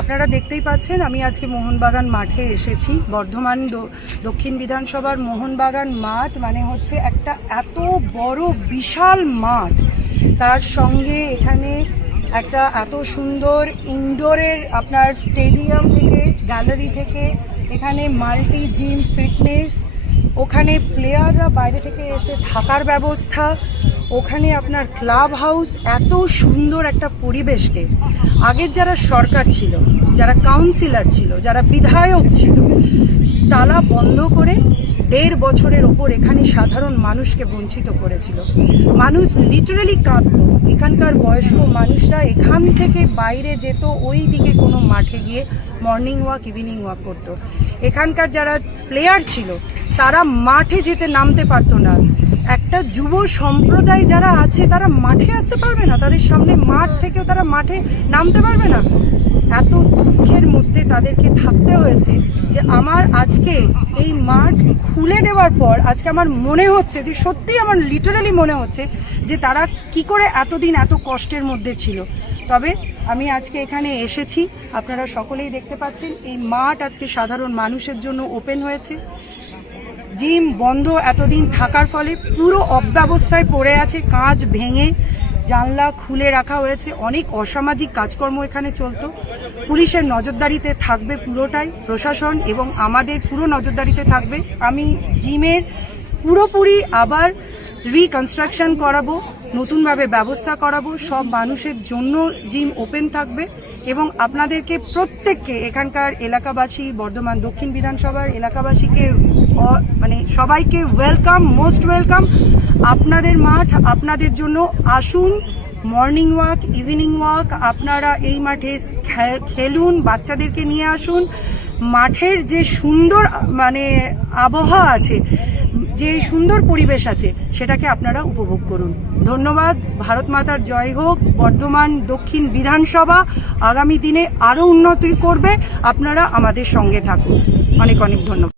আপনারা দেখতেই পাচ্ছেন আমি আজকে মোহনবাগান মাঠে এসেছি। বর্ধমান দক্ষিণ বিধানসভার মোহনবাগান মাঠ মানে হচ্ছে একটা এত বড় বিশাল মাঠ, তার সঙ্গে এখানে একটা এত সুন্দর ইনডোরের আপনার স্টেডিয়াম থেকে, গ্যালারি থেকে, এখানে মাল্টি জিম, ফিটনেস, ওখানে প্লেয়াররা বাইরে থেকে এসে থাকার ব্যবস্থা, ওখানে আপনার ক্লাব হাউস, এত সুন্দর একটা পরিবেশকে আগের যারা সরকার ছিল, যারা কাউন্সিলর ছিল, যারা বিধায়ক ছিল, তালা বন্ধ করে 1.5 বছরের ওপর এখানে সাধারণ মানুষকে বঞ্চিত করেছিল। মানুষ লিটারালি কাঁদত। এখানকার বয়স্ক মানুষরা এখান থেকে বাইরে যেত, ওই দিকে কোনো মাঠে গিয়ে মর্নিং ওয়াক, ইভিনিং ওয়াক করতো। এখানকার যারা প্লেয়ার ছিল তারা মাঠে যেতে নামতে পারতো না। একটা যুব সম্প্রদায় যারা আছে তারা মাঠে আসতে পারবে না, তাদের সামনে মাঠ থেকেও তারা মাঠে নামতে পারবে না। এত দুঃখের মধ্যে তাদেরকে থাকতে হয়েছে যে আমার আজকে এই মাঠ খুলে দেওয়ার পর আজকে আমার মনে হচ্ছে যে সত্যি আমার লিটারালি মনে হচ্ছে যে তারা কি করে এতদিন এত কষ্টের মধ্যে ছিল। তবে আমি আজকে এখানে এসেছি, আপনারা সকলেই দেখতে পাচ্ছেন এই মাঠ আজকে সাধারণ মানুষের জন্য ওপেন হয়েছে। জিম বন্ধ এতদিন থাকার ফলে পুরো অব্যবস্থায় পড়ে আছে, কাঁচ ভেঙে জানলা খুলে রাখা হয়েছে। অনেক অসামাজিক কাজকর্ম এখানে চলতো। পুলিশের নজরদারিতে থাকবে পুরোটাই, প্রশাসন এবং আমাদের পুরো নজরদারিতে থাকবে। আমি জিমের পুরোপুরি আবার রিকনস্ট্রাকশন করাবো, নতুনভাবে ব্যবস্থা করাবো, সব মানুষের জন্য জিম ওপেন থাকবে এবং আপনাদেরকে প্রত্যেককে, এখানকার এলাকাবাসী, বর্ধমান দক্ষিণ বিধানসভার এলাকাবাসীকে মানে সবাইকে ওয়েলকাম, মোস্ট ওয়েলকাম। আপনাদের মাঠ আপনাদের জন্য, আসুন মর্নিং ওয়াক, ইভিনিং ওয়াক, আপনারা এই মাঠে খেলুন, বাচ্চাদেরকে নিয়ে আসুন। মাঠের যে সুন্দর মানে আবহাওয়া আছে, যে সুন্দর পরিবেশ আছে, সেটাকে আপনারা উপভোগ করুন। ধন্যবাদ। ভারত মাতার জয় হোক। বর্ধমান দক্ষিণ বিধানসভা আগামী দিনে আরো উন্নতি করবে। আপনারা আমাদের সঙ্গে থাকুন। অনেক অনেক ধন্যবাদ।